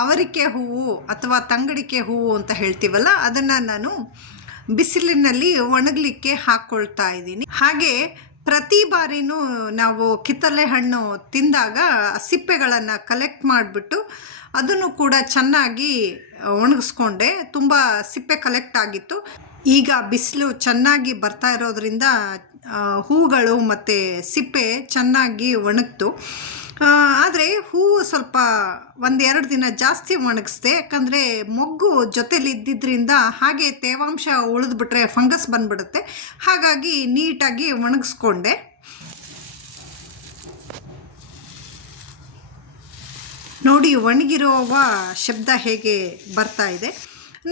ಅವರಿಕೆ ಹೂವು ಅಥವಾ ತಂಗಡಿಕೆ ಹೂವು ಅಂತ ಹೇಳ್ತೀವಲ್ಲ, ಅದನ್ನು ನಾನು ಬಿಸಿಲಿನಲ್ಲಿ ಒಣಗಲಿಕ್ಕೆ ಹಾಕ್ಕೊಳ್ತಾ ಇದ್ದೀನಿ. ಹಾಗೆ ಪ್ರತಿ ಬಾರಿನೂ ನಾವು ಕಿತ್ತಳೆ ಹಣ್ಣು ತಿಂದಾಗ ಸಿಪ್ಪೆಗಳನ್ನು ಕಲೆಕ್ಟ್ ಮಾಡಿಬಿಟ್ಟು ಅದನ್ನು ಕೂಡ ಚೆನ್ನಾಗಿ ಒಣಗಿಸ್ಕೊಂಡೆ. ತುಂಬ ಸಿಪ್ಪೆ ಕಲೆಕ್ಟ್ ಆಗಿತ್ತು. ಈಗ ಬಿಸಿಲು ಚೆನ್ನಾಗಿ ಬರ್ತಾ ಇರೋದ್ರಿಂದ ಹೂಗಳು ಮತ್ತು ಸಿಪ್ಪೆ ಚೆನ್ನಾಗಿ ಒಣಗ್ತು. ಆದರೆ ಹೂವು ಸ್ವಲ್ಪ 1-2 ದಿನ ಜಾಸ್ತಿ ಒಣಗಿಸ್ದೆ, ಯಾಕಂದರೆ ಮೊಗ್ಗು ಜೊತೇಲಿ ಇದ್ದಿದ್ದರಿಂದ ಹಾಗೆ ತೇವಾಂಶ ಉಳಿದ್ಬಿಟ್ರೆ ಫಂಗಸ್ ಬಂದ್ಬಿಡುತ್ತೆ. ಹಾಗಾಗಿ ನೀಟಾಗಿ ಒಣಗಿಸ್ಕೊಂಡೆ. ನೋಡಿ, ಒಣಗಿರುವ ಶಬ್ದ ಹೇಗೆ ಬರ್ತಾ ಇದೆ.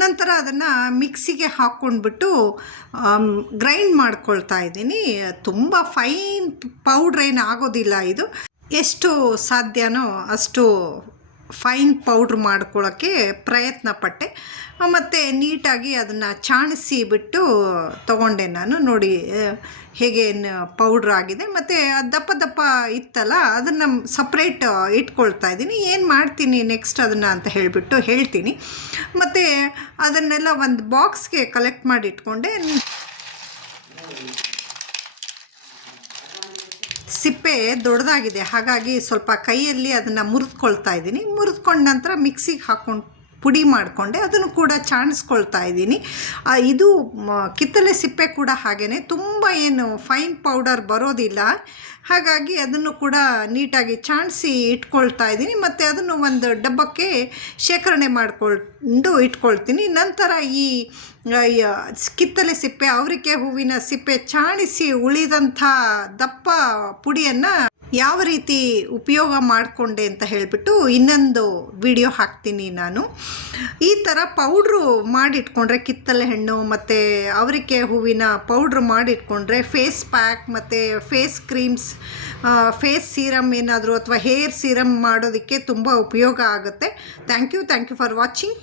ನಂತರ ಅದನ್ನು ಮಿಕ್ಸಿಗೆ ಹಾಕ್ಕೊಂಡ್ಬಿಟ್ಟು ಗ್ರೈಂಡ್ ಮಾಡ್ಕೊಳ್ತಾ ಇದ್ದೀನಿ. ತುಂಬ ಫೈನ್ ಪೌಡ್ರ್ ಏನು ಆಗೋದಿಲ್ಲ ಇದು. ಎಷ್ಟು ಸಾಧ್ಯನೋ ಅಷ್ಟು ಫೈನ್ ಪೌಡ್ರ್ ಮಾಡ್ಕೊಳ್ಳೋಕ್ಕೆ ಪ್ರಯತ್ನ ಪಟ್ಟೆ. ಮತ್ತು ನೀಟಾಗಿ ಅದನ್ನು ಚಾಣಿಸಿ ಬಿಟ್ಟು ತೊಗೊಂಡೆ ನಾನು. ನೋಡಿ ಹೇಗೆ ಪೌಡ್ರ್ ಆಗಿದೆ. ಮತ್ತು ದಪ್ಪ ದಪ್ಪ ಇತ್ತಲ್ಲ, ಅದನ್ನು ಸಪ್ರೇಟ್ ಇಟ್ಕೊಳ್ತಾ ಇದ್ದೀನಿ. ಏನು ಮಾಡ್ತೀನಿ ನೆಕ್ಸ್ಟ್ ಅದನ್ನು ಅಂತ ಹೇಳಿಬಿಟ್ಟು ಹೇಳ್ತೀನಿ. ಮತ್ತು ಅದನ್ನೆಲ್ಲ ಒಂದು ಬಾಕ್ಸ್ಗೆ ಕಲೆಕ್ಟ್ ಮಾಡಿ ಇಟ್ಕೊಂಡೆ. ಸಿಪ್ಪೆ ದೊಡ್ಡದಾಗಿದೆ, ಹಾಗಾಗಿ ಸ್ವಲ್ಪ ಕೈಯಲ್ಲಿ ಅದನ್ನು ಮುರಿದುಕೊಳ್ತಾ ಇದ್ದೀನಿ. ಮುರಿದುಕೊಂಡ ನಂತರ ಮಿಕ್ಸಿಗೆ ಹಾಕ್ಕೊಂಡು ಪುಡಿ ಮಾಡಿಕೊಂಡೆ. ಅದನ್ನು ಕೂಡ ಚಾಣಿಸ್ಕೊಳ್ತಾ ಇದ್ದೀನಿ. ಇದು ಕಿತ್ತಳೆ ಸಿಪ್ಪೆ ಕೂಡ ಹಾಗೆಯೇ ತುಂಬ ಏನು ಫೈನ್ ಪೌಡರ್ ಬರೋದಿಲ್ಲ. ಹಾಗಾಗಿ ಅದನ್ನು ಕೂಡ ನೀಟಾಗಿ ಚಾಣಿಸಿ ಇಟ್ಕೊಳ್ತಾ ಇದ್ದೀನಿ. ಮತ್ತು ಅದನ್ನು ಒಂದು ಡಬ್ಬಕ್ಕೆ ಶೇಖರಣೆ ಮಾಡಿಕೊಂಡು ಇಟ್ಕೊಳ್ತೀನಿ. ನಂತರ ಈ ಕಿತ್ತಳೆ ಸಿಪ್ಪೆ, ಅವರಿಕೆ ಹೂವಿನ ಸಿಪ್ಪೆ ಚಾಣಿಸಿ ಉಳಿದಂಥ ದಪ್ಪ ಪುಡಿಯನ್ನು ಯಾವ ರೀತಿ ಉಪಯೋಗ ಮಾಡಿಕೊಂಡೆ ಅಂತ ಹೇಳಿಬಿಟ್ಟು ಇನ್ನೊಂದು ವಿಡಿಯೋ ಹಾಕ್ತೀನಿ ನಾನು. ಈ ಥರ ಪೌಡ್ರು ಮಾಡಿಟ್ಕೊಂಡ್ರೆ, ಕಿತ್ತಳೆ ಹಣ್ಣು ಮತ್ತು ಅವರಿಕೆ ಹೂವಿನ ಪೌಡ್ರ್ ಮಾಡಿಟ್ಕೊಂಡ್ರೆ ಫೇಸ್ ಪ್ಯಾಕ್ ಮತ್ತು ಫೇಸ್ ಕ್ರೀಮ್ಸ್, ಫೇಸ್ ಸೀರಮ್ ಏನಾದರೂ ಅಥವಾ ಹೇರ್ ಸೀರಮ್ ಮಾಡೋದಕ್ಕೆ ತುಂಬ ಉಪಯೋಗ ಆಗುತ್ತೆ. Thank you for watching.